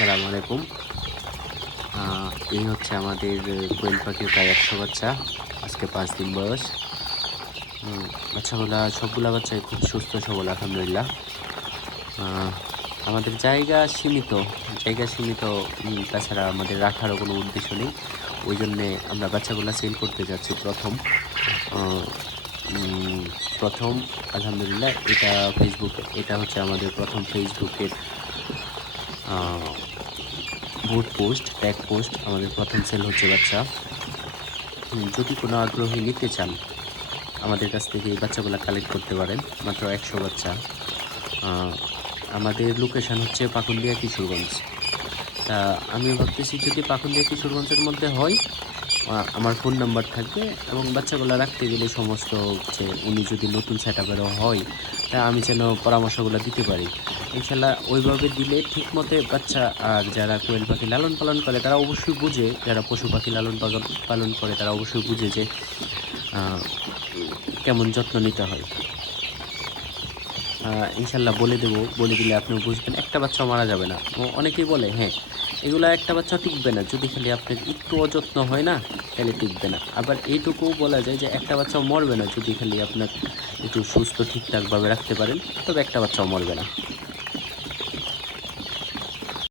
আসসালামু আলাইকুম। এই হচ্ছে আমাদের কোয়েল পাখির প্রায় ১০০ বাচ্চা। আজকে ৫ দিন বয়স। বাচ্চাগুলা সবগুলা বাচ্চাই খুব সুস্থ সবল আলহামদুলিল্লাহ। আমাদের জায়গা সীমিত, তাছাড়া আমাদের রাখারও কোনো উদ্দেশ্য নেই। ওই জন্যে আমরা বাচ্চাগুলা সেল করতে যাচ্ছি প্রথম। আ উম প্রথম আলহামদুলিল্লাহ এটা হচ্ছে আমাদের প্রথম ফেসবুকের আ ট্যাগ পোস্ট। আমাদের প্রথম সেল হচ্ছে বাচ্চা। যদি কোনো আগ্রহী নিতে চান, আমাদের কাছ থেকে এই বাচ্চাগুলা কালেক্ট করতে পারেন। মাত্র ১০০ বাচ্চা। আ আমাদের লোকেশন হচ্ছে পাকুন্দিয়া, কিশোরগঞ্জ। তা আমি ভাবতেছি যদি পাকুন্দিয়া, কিশোরগঞ্জের মধ্যে হয়, আমার ফোন নাম্বার থাকবে এবং বাচ্চাগুলা রাখতে গেলে সমস্ত যে উনি যদি নতুন সেটআপেরও হয়, তা আমি যেন পরামর্শগুলো দিতে পারি। ইনশাআল্লাহ ওইভাবে দিলে ঠিকমতে বাচ্চা আর যারা কোয়েল পাখি লালন পালন করে তারা অবশ্যই বুঝে, যারা পশু পাখি পালন করে তারা অবশ্যই বুঝে যে আ কেমন যত্ন নিতে হয়। ইনশাআল্লাহ বলে দেব, বলে দিলে আপনিও বুঝবেন। একটা বাচ্চাও মারা যাবে না। অনেকেই বলে হ্যাঁ, এগুলা একটা বাচ্চাও টিকবে না। যদি খালি আপনার একটু অযত্ন হয় না, তাহলে টিকবে না। আবার এইটুকুও বলা যায় যে একটা বাচ্চাও মরবে না যদি খালি আপনার একটু সুস্থ ঠিকঠাকভাবে রাখতে পারেন, তবে একটা বাচ্চাও মরবে না।